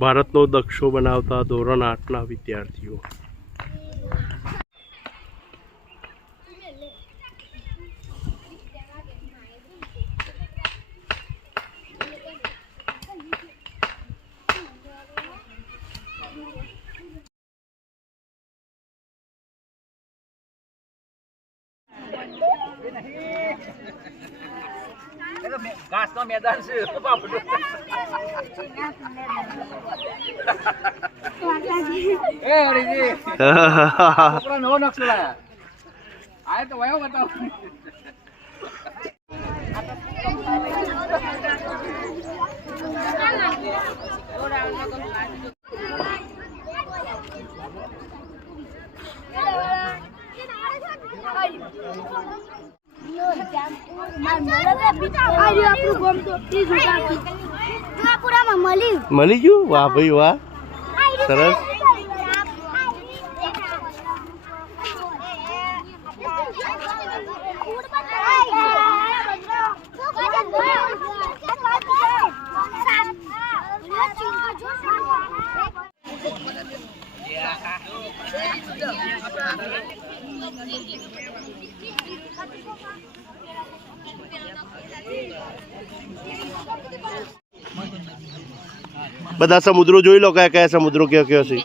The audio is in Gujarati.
ભારતનો નકશો બનાવતા ધોરણ 8ના વિદ્યાર્થીઓ. ઘાસ નો મેદાન છે એ હરીજી છોકરા નવો નકશો લાયા આ તો વયો બતાવો મળી ગયું? વાહ ભાઈ વાહ, સરસ. બધા સમુદ્રો જોઈ લો, કયા કયા સમુદ્રો કયો કયો છે.